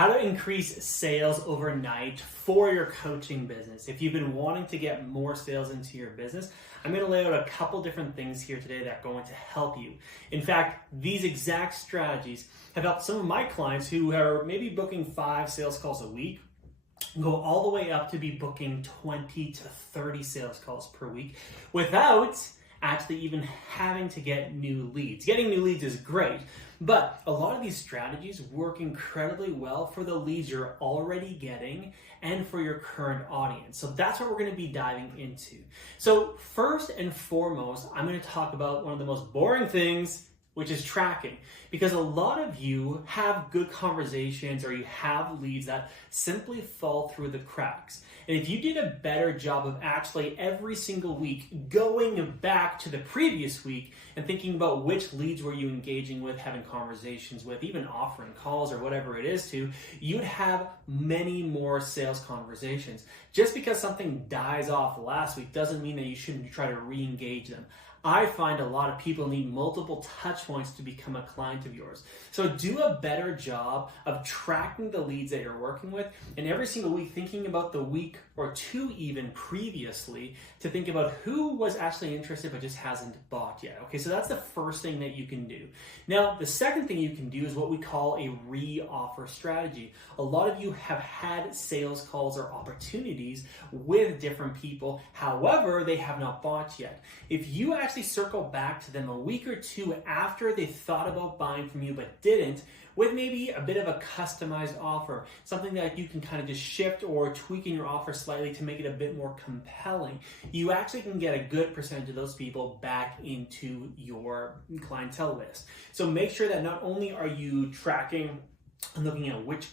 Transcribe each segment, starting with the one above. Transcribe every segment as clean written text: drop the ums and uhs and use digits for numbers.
How to increase sales overnight for your coaching business. If you've been wanting to get more sales into your business, I'm going to lay out a couple different things here today that are going to help you. In fact, these exact strategies have helped some of my clients who are maybe booking 5 sales calls a week go all the way up to be booking 20 to 30 sales calls per week without actually even having to get new leads. Getting new leads is great, but a lot of these strategies work incredibly well for the leads you're already getting and for your current audience. So that's what we're going to be diving into. So first and foremost, I'm going to talk about one of the most boring things, which is tracking, because a lot of you have good conversations or you have leads that simply fall through the cracks. And if you did a better job of actually every single week going back to the previous week and thinking about which leads were you engaging with, having conversations with, even offering calls or whatever it is to, you'd have many more sales conversations. Just because something dies off last week doesn't mean that you shouldn't try to re-engage them. I find a lot of people need multiple touch points to become a client of yours. So do a better job of tracking the leads that you're working with, and every single week thinking about the week or two even previously to think about who was actually interested but just hasn't bought yet. Okay, so that's the first thing that you can do. Now, the second thing you can do is what we call a re-offer strategy. A lot of you have had sales calls or opportunities with different people. However, they have not bought yet. If you actually circle back to them a week or two after they thought about buying from you but didn't, with maybe a bit of a customized offer, something that you can kind of just shift or tweak in your offer slightly to make it a bit more compelling, you actually can get a good percentage of those people back into your clientele list. So make sure that not only are you tracking and looking at which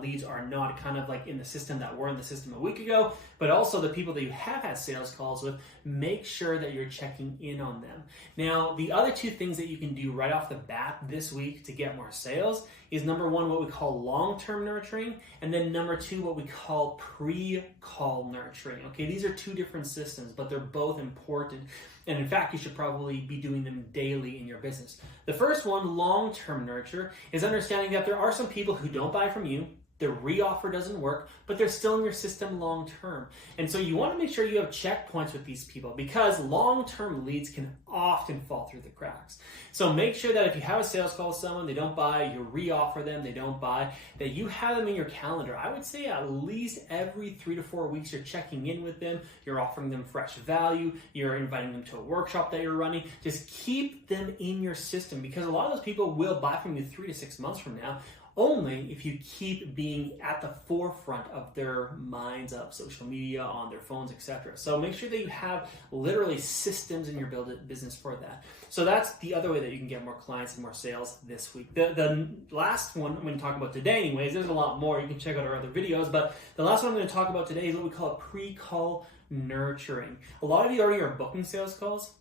leads are not kind of like in the system that were in the system a week ago, but also the people that you have had sales calls with, make sure that you're checking in on them. Now, the other two things that you can do right off the bat this week to get more sales is number one, what we call long-term nurturing, and then number two, what we call pre-call nurturing. Okay, these are two different systems, but they're both important. And in fact, you should probably be doing them daily in your business. The first one, long-term nurture, is understanding that there are some people who don't buy from you, the re-offer doesn't work, but they're still in your system long-term. And so you want to make sure you have checkpoints with these people because long-term leads can often fall through the cracks. So make sure that if you have a sales call with someone, they don't buy, you re-offer them, they don't buy, that you have them in your calendar. I would say at least every 3 to 4 weeks you're checking in with them, you're offering them fresh value, you're inviting them to a workshop that you're running. Just keep them in your system because a lot of those people will buy from you 3 to 6 months from now, only if you keep being at the forefront of their minds, of social media, on their phones, etc. So make sure that you have literally systems in your business for that. So that's the other way that you can get more clients and more sales this week. The last one I'm going to talk about today anyways, there's a lot more. You can check out our other videos, but the last one I'm going to talk about today is what we call pre-call nurturing. A lot of you already are booking sales calls,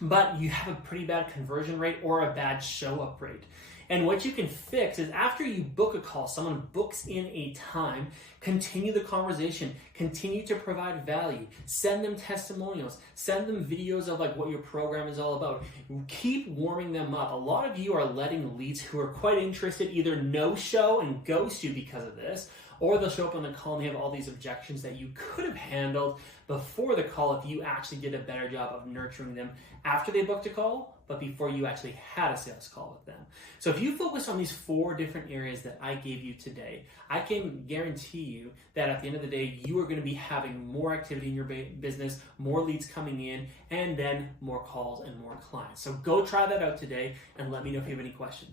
but you have a pretty bad conversion rate or a bad show-up rate. And what you can fix is after you book a call, someone books in a time, continue the conversation, continue to provide value, send them testimonials, send them videos of like what your program is all about. Keep warming them up. A lot of you are letting leads who are quite interested either no show and ghost you because of this, or they'll show up on the call and they have all these objections that you could have handled before the call if you actually did a better job of nurturing them after they booked a call, but before you actually had a sales call with them. So if you focus on these 4 different areas that I gave you today, I can guarantee you that at the end of the day, you are going to be having more activity in your business, more leads coming in, and then more calls and more clients. So go try that out today and let me know if you have any questions.